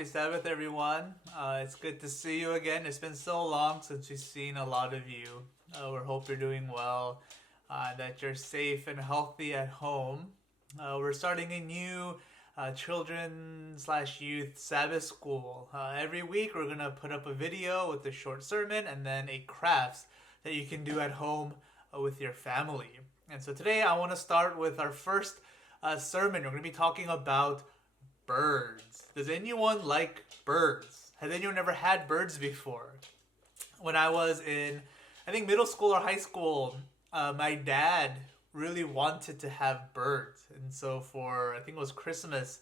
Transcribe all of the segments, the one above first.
Happy Sabbath, everyone. It's good to see you again. It's been so long since we've seen a lot of you. We hope you're doing well, that you're safe and healthy at home. We're starting a new children/youth Sabbath school. Every week, we're going to put up a video with a short sermon and then a crafts that you can do at home with your family. And so today, I want to start with our first sermon. We're going to be talking about birds. Does anyone like birds? Has anyone ever had birds before? When I was in, I think, middle school or high school, my dad really wanted to have birds. And so for, I think it was Christmas,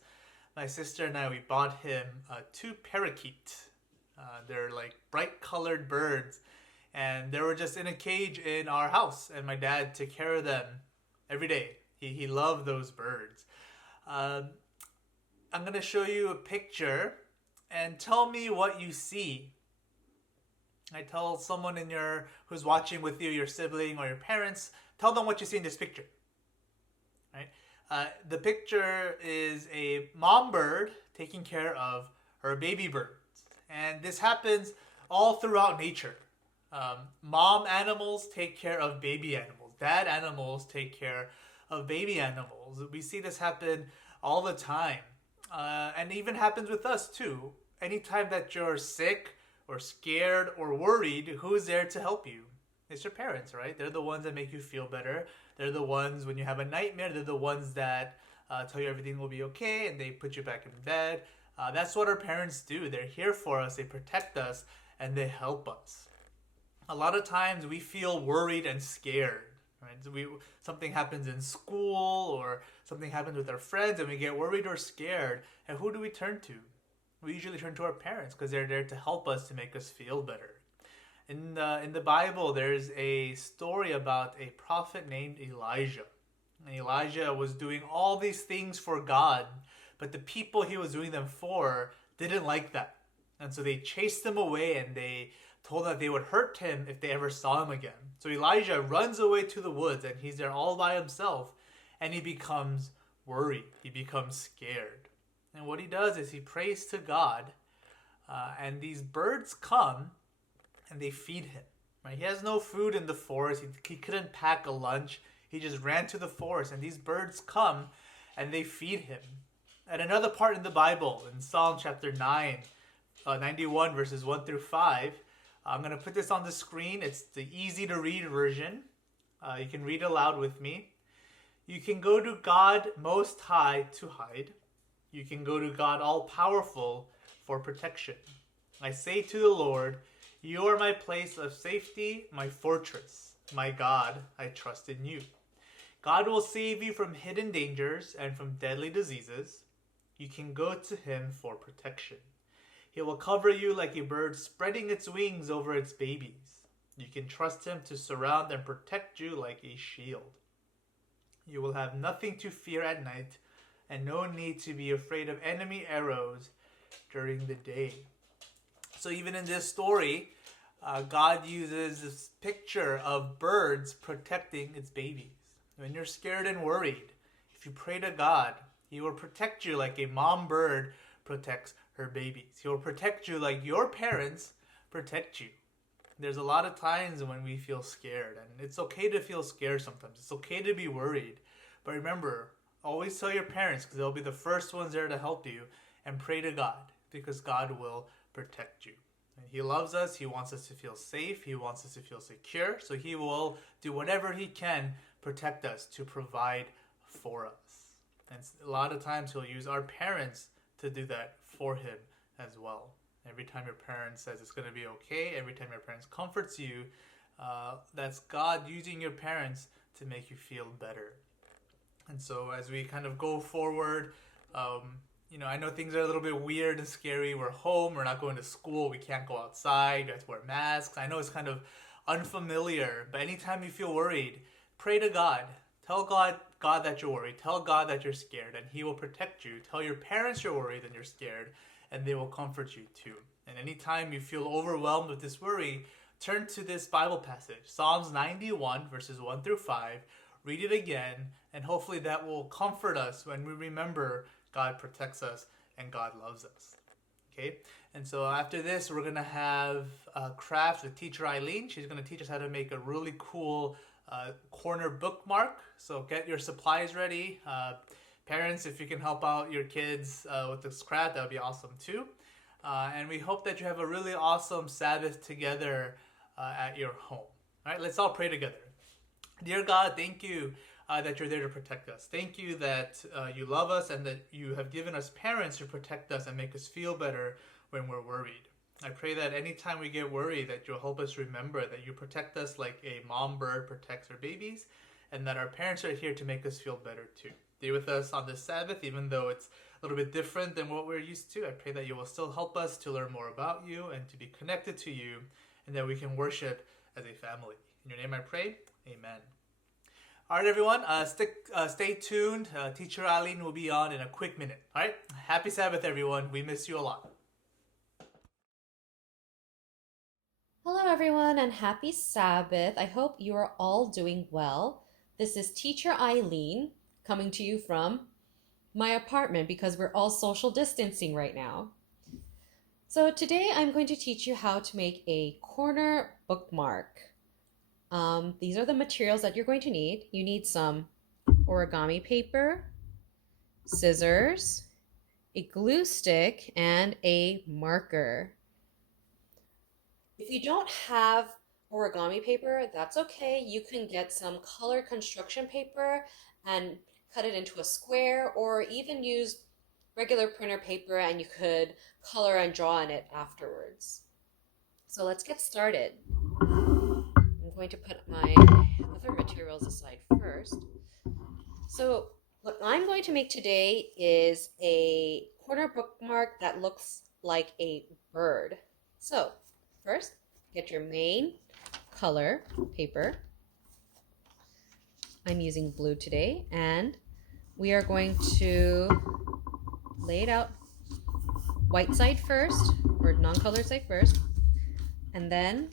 my sister and I, we bought him two parakeets. They're like bright colored birds. And they were just in a cage in our house. And my dad took care of them every day. He loved those birds. I'm going to show you a picture and tell me what you see. I tell someone who's watching with you, your sibling or your parents, tell them what you see in this picture. Right? The picture is a mom bird taking care of her baby birds. And this happens all throughout nature. Mom animals take care of baby animals. Dad animals take care of baby animals. We see this happen all the time. And it even happens with us too. Anytime that you're sick or scared or worried, who's there to help you? It's your parents, right? They're the ones that make you feel better. They're the ones when you have a nightmare, they're the ones that tell you everything will be okay and they put you back in bed. That's what our parents do. They're here for us, they protect us, and they help us. A lot of times we feel worried and scared. Right? So something happens in school or something happens with our friends and we get worried or scared. And who do we turn to? We usually turn to our parents because they're there to help us, to make us feel better. In the Bible, there's a story about a prophet named Elijah. And Elijah was doing all these things for God, but the people he was doing them for didn't like that. And so they chased him away and they told him that they would hurt him if they ever saw him again. So Elijah runs away to the woods and he's there all by himself and he becomes worried. He becomes scared. And what he does is he prays to God and these birds come and they feed him. Right? He has no food in the forest. He couldn't pack a lunch. He just ran to the forest and these birds come and they feed him. At another part in the Bible, in Psalm chapter 91 verses 1 through 5, I'm going to put this on the screen. It's the easy to read version. You can read aloud with me. You can go to God Most High to hide. You can go to God All Powerful for protection. I say to the Lord, you are my place of safety, my fortress. My God, I trust in you. God will save you from hidden dangers and from deadly diseases. You can go to him for protection. He will cover you like a bird spreading its wings over its babies. You can trust him to surround and protect you like a shield. You will have nothing to fear at night and no need to be afraid of enemy arrows during the day. So even in this story, God uses this picture of birds protecting its babies. When you're scared and worried, if you pray to God, he will protect you like a mom bird protects her babies. He will protect you like your parents protect you. There's a lot of times when we feel scared, and it's okay to feel scared sometimes. It's okay to be worried. But remember, always tell your parents because they'll be the first ones there to help you, and pray to God because God will protect you. And he loves us. He wants us to feel safe. He wants us to feel secure. So he will do whatever he can protect us, to provide for us. And a lot of times he'll use our parents to do that for him as well. Every time your parent says it's going to be okay, every time your parents comforts you, that's God using your parents to make you feel better. And so as we kind of go forward, I know things are a little bit weird and scary. We're home, we're not going to school, we can't go outside, we have to wear masks. I know it's kind of unfamiliar, but anytime you feel worried, pray to God. Tell God that you're worried. Tell God that you're scared, and he will protect you. Tell your parents you're worried and you're scared, and they will comfort you too. And anytime you feel overwhelmed with this worry, turn to this Bible passage, Psalms 91, verses 1 through 5. Read it again, and hopefully that will comfort us when we remember God protects us and God loves us. Okay, and so after this, we're gonna have crafts with teacher Aileen. She's gonna teach us how to make a really cool corner bookmark. So get your supplies ready. Parents, if you can help out your kids with this craft, that would be awesome too. And we hope that you have a really awesome Sabbath together at your home. All right, let's all pray together. Dear God, thank you that you're there to protect us. Thank you that you love us and that you have given us parents to protect us and make us feel better when we're worried. I pray that anytime we get worried, that you'll help us remember that you protect us like a mom bird protects her babies, and that our parents are here to make us feel better too. Be with us on this Sabbath, even though it's a little bit different than what we're used to. I pray that you will still help us to learn more about you and to be connected to you, and that we can worship as a family. In your name I pray, amen. All right, everyone, stay tuned. Teacher Aileen will be on in a quick minute. All right, happy Sabbath, everyone. We miss you a lot. Hello, everyone, and happy Sabbath. I hope you are all doing well. This is Teacher Aileen coming to you from my apartment because we're all social distancing right now. So today I'm going to teach you how to make a corner bookmark. These are the materials that you're going to need. You need some origami paper, scissors, a glue stick, and a marker. If you don't have origami paper, that's okay. You can get some colored construction paper and cut it into a square, or even use regular printer paper and you could color and draw on it afterwards. So let's get started. I'm going to put my other materials aside first. So what I'm going to make today is a corner bookmark that looks like a bird. So first, get your main color paper. I'm using blue today, and we are going to lay it out white side first, or non-colored side first, and then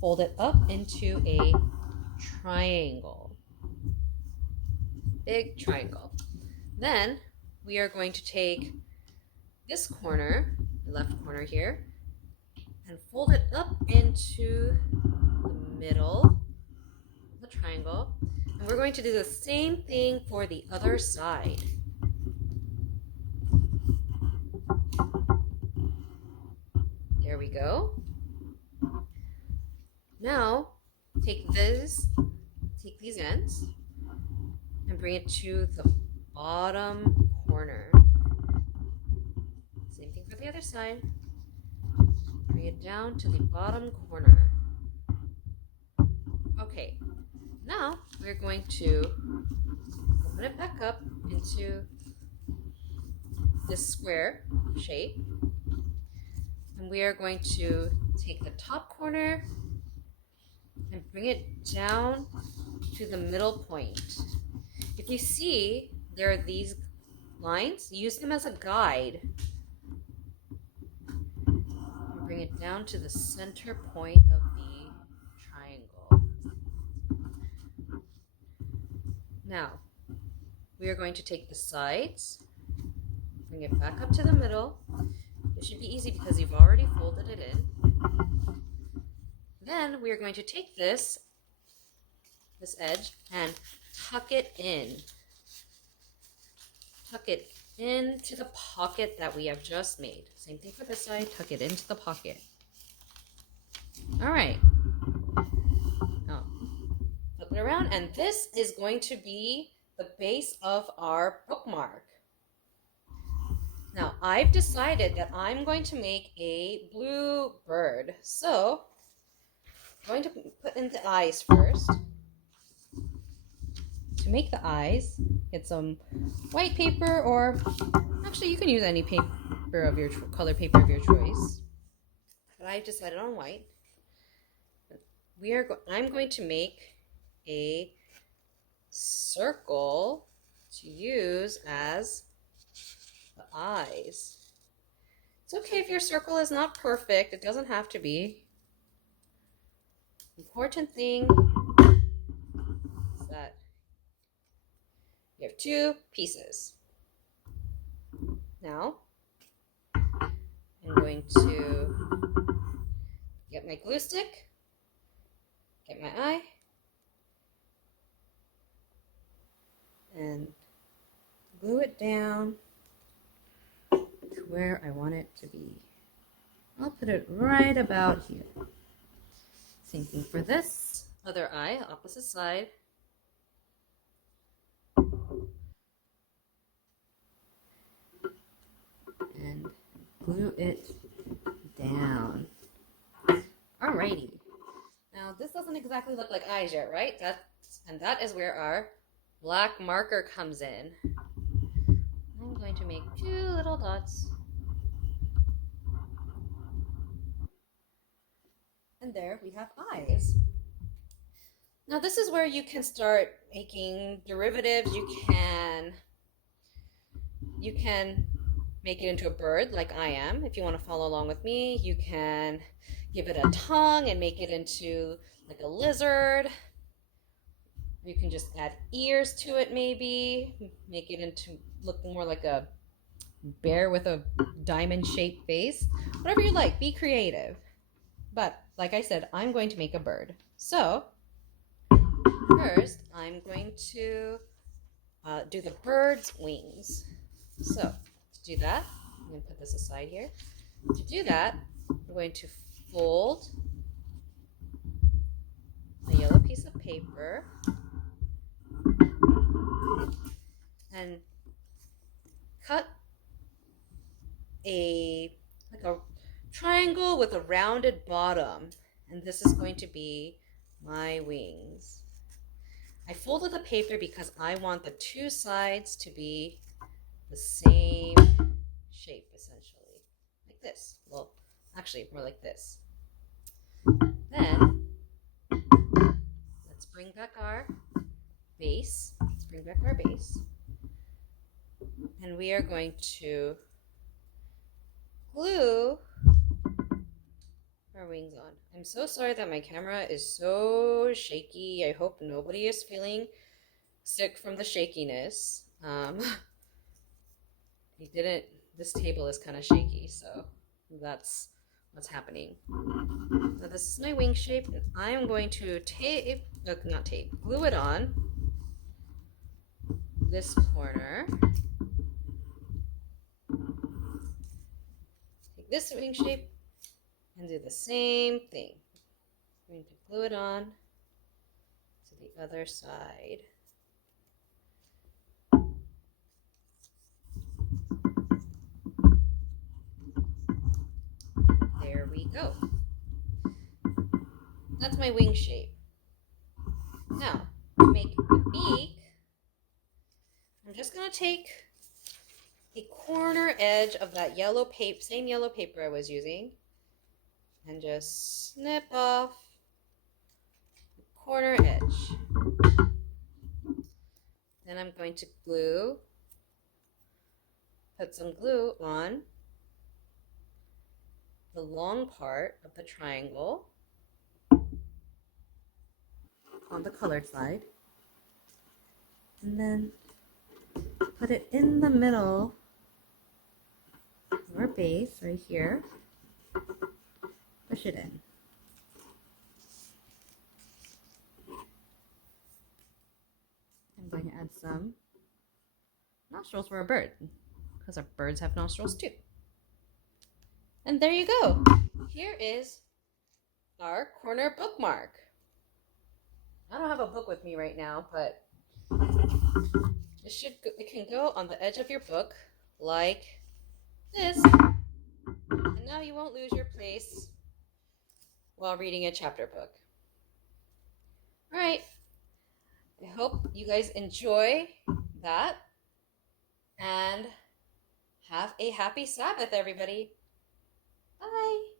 fold it up into a triangle. Big triangle. Then we are going to take this corner, the left corner here, and fold it up into the middle of the triangle. And we're going to do the same thing for the other side. There we go. Now, take these ends and bring it to the bottom corner. Same thing for the other side. Bring it down to the bottom corner. Okay, now we're going to open it back up into this square shape. And we are going to take the top corner and bring it down to the middle point. If you see there are these lines, use them as a guide. And bring it down to the center point of the triangle. Now, we are going to take the sides, bring it back up to the middle. It should be easy because you've already folded it in. Then we are going to take this edge and tuck it in. Tuck it into the pocket that we have just made. Same thing for this side, tuck it into the pocket. All right. Now, flip it around, and this is going to be the base of our bookmark. Now, I've decided that I'm going to make a blue bird. So, I'm going to put in the eyes first. To make the eyes, get some white paper, or actually you can use any paper of your color paper of your choice. But I've decided on white. I'm going to make a circle to use as the eyes. It's okay if your circle is not perfect. It doesn't have to be. Important thing is that you have two pieces. Now, I'm going to get my glue stick, get my eye, and glue it down to where I want it to be. I'll put it right about here. Same thing for this other eye, opposite side. And glue it down. Alrighty. Now this doesn't exactly look like eyes yet, right? That is where our black marker comes in. I'm going to make 2 little dots. And there we have eyes. Now this is where you can start making derivatives. You can make it into a bird like I am. If you want to follow along with me, you can give it a tongue and make it into like a lizard. You can just add ears to it maybe, make it into looking more like a bear with a diamond-shaped face. Whatever you like, be creative. But like I said, I'm going to make a bird. So first, I'm going to do the bird's wings. So to do that, I'm going to put this aside here. To do that, I'm going to fold a yellow piece of paper and cut a triangle with a rounded bottom, and this is going to be my wings. I folded the paper because I want the 2 sides to be the same shape, essentially, like this. Well, actually more like this. Then let's bring back our base. And we are going to glue our wings on. I'm so sorry that my camera is so shaky. I hope nobody is feeling sick from the shakiness. This table is kind of shaky, so that's what's happening. Now this is my wing shape, and I'm going to glue it on this corner. Take this wing shape and do the same thing. I'm going to glue it on to the other side. There we go. That's my wing shape. Now, to make the beak, I'm just going to take the corner edge of that same yellow paper I was using, and just snip off the corner edge. Then I'm going to put some glue on the long part of the triangle on the colored side, and then put it in the middle of our base right here. Push it in. I'm going to add some nostrils for a bird, because our birds have nostrils too. And there you go. Here is our corner bookmark. I don't have a book with me right now, but it can go on the edge of your book like this. And now you won't lose your place while reading a chapter book. All right. I hope you guys enjoy that, and have a happy Sabbath, everybody. Bye.